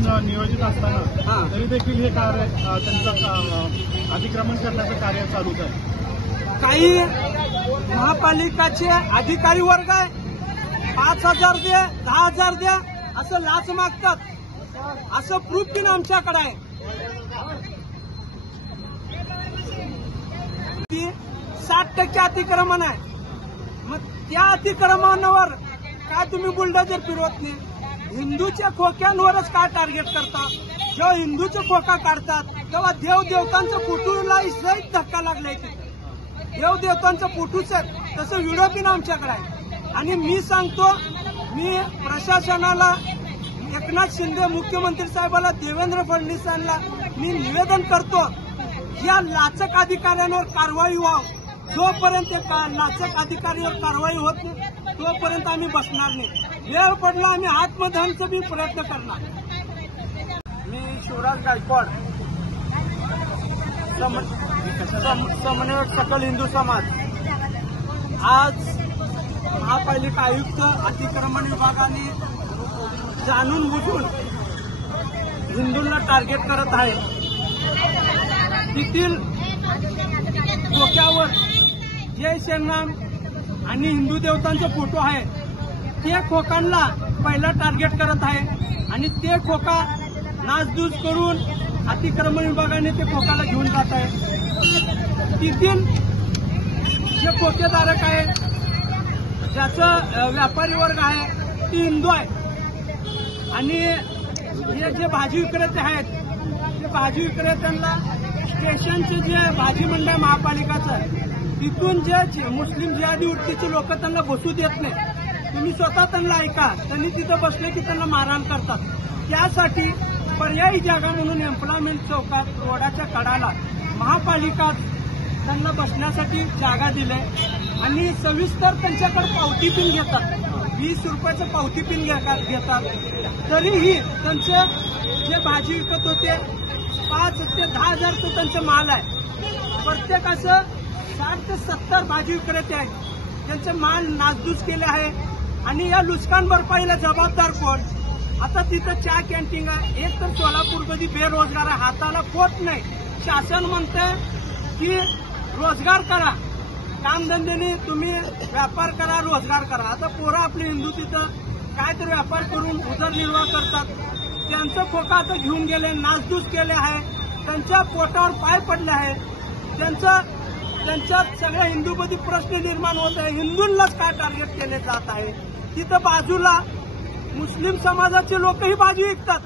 नियोजित असताना तरी देखील हे कार्य त्यांचं अतिक्रमण करण्याचं कार्य चालूच आहे। काही महापालिकाचे अधिकारी वर्ग आहे 5,000 दे 10,000 द्या असं लाच मागतात, असं प्रूफ पण आमच्याकडे आहे। 60% अतिक्रमण आहे, मग त्या अतिक्रमणावर काय तुम्ही बुलडोजर फिरवत नाही? हिंदूच्या खोक्यांवरच काय टार्गेट करता? जेव्हा हिंदूचे खोका काढतात तेव्हा देवदेवतांचं फोटोला सहित धक्का लागलाय। देवदेवतांचं फोटोच आहे तसं व्हिडिओ पण आमच्याकडे आहे। आणि मी सांगतो, मी प्रशासनाला, एकनाथ शिंदे मुख्यमंत्री साहेबाला, देवेंद्र फडणवीसांना मी निवेदन करतो, या लाचक अधिकाऱ्यांवर कारवाई व्हावी। जोपर्यंत लाचक अधिकाऱ्यांवर कारवाई होत नाही तोपर्यंत आम्ही बसणार नाही। वेळ पडला आम्ही आत्मदहनचा बी प्रयत्न करणार। मी शिवराज गायकवाड, समन्वयक सकल हिंदू समाज। आज महापालिका आयुक्त अतिक्रमण विभागाने जाणून बुजून हिंदूंना टार्गेट करत आहे। तिथील डोक्यावर जय श्रीराम आणि हिंदू देवतांचे फोटो आहे, ते खोकांना पहिला टार्गेट करत आहे आणि ते खोका नासधूस करून अतिक्रमण विभागाने ते खोकाला घेऊन जात आहे। तिथील जे खोकेधारक आहे, ज्याचं व्यापारी वर्ग आहे ते हिंदू आहे आणि हे जे भाजी विक्रेते आहेत ते भाजी विक्रेत्यांना स्टेशनचे जे भाजी मंडळ महापालिकाचं तिथून जे मुस्लिम जिहादी वृत्तीचे लोक त्यांना बसू देत नाही। तुम्ही स्वतः त्यांना ऐका, त्यांनी तिथं बसले की त्यांना मारहाण करतात। त्यासाठी पर्यायी जागा म्हणून एम्प्लॉयमेंट चौकात रोडाच्या कडाला महापालिका त्यांना बसण्यासाठी जागा दिली आणि सविस्तर त्यांच्याकडे पावती पिन घेतात, 20 रुपयाचं पावती पिन घेतात। तरीही त्यांचे जे भाजी विकत होते 5 ते 10,000 त्यांचे माल आहे। प्रत्येकाचं 60 ते 70 भाजी विक्रेते आहेत, त्यांचे माल नासधूस केले आहे आणि या नुकसान भरपाईला जबाबदार कोण? आता तिथं चहा कॅन्टीन आहे, एक तर सोलापूरमध्ये बेरोजगार आहे, हाताला पोट नाही। शासन म्हणतंय की रोजगार करा, कामधंद्याने तुम्ही व्यापार करा, रोजगार करा। आता पोरं आपले हिंदू तिथं काय तर व्यापार करून उदरनिर्वाह करतात, त्यांचं खोका आता घेऊन गेले, नासधूस केले आहे, त्यांच्या पोटावर पाय पडले आहेत। त्यांच्यात सगळ्या हिंदूमध्ये प्रश्न निर्माण होत आहे, हिंदूंनाच काय टार्गेट केले जात आहे? तिथं बाजूला मुस्लिम समाजाचे लोकही भाजी विकतात,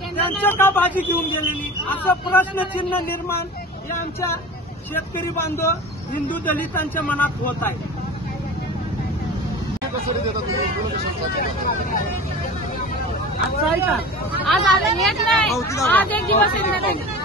त्यांचं का भाजी घेऊन गेलेली? असं प्रश्नचिन्ह निर्माण या आमच्या शेतकरी बांधव हिंदू दलितांच्या मनात होत आहे। आज आहे का? आज येत नाही, आज एक दिवस येत नाही।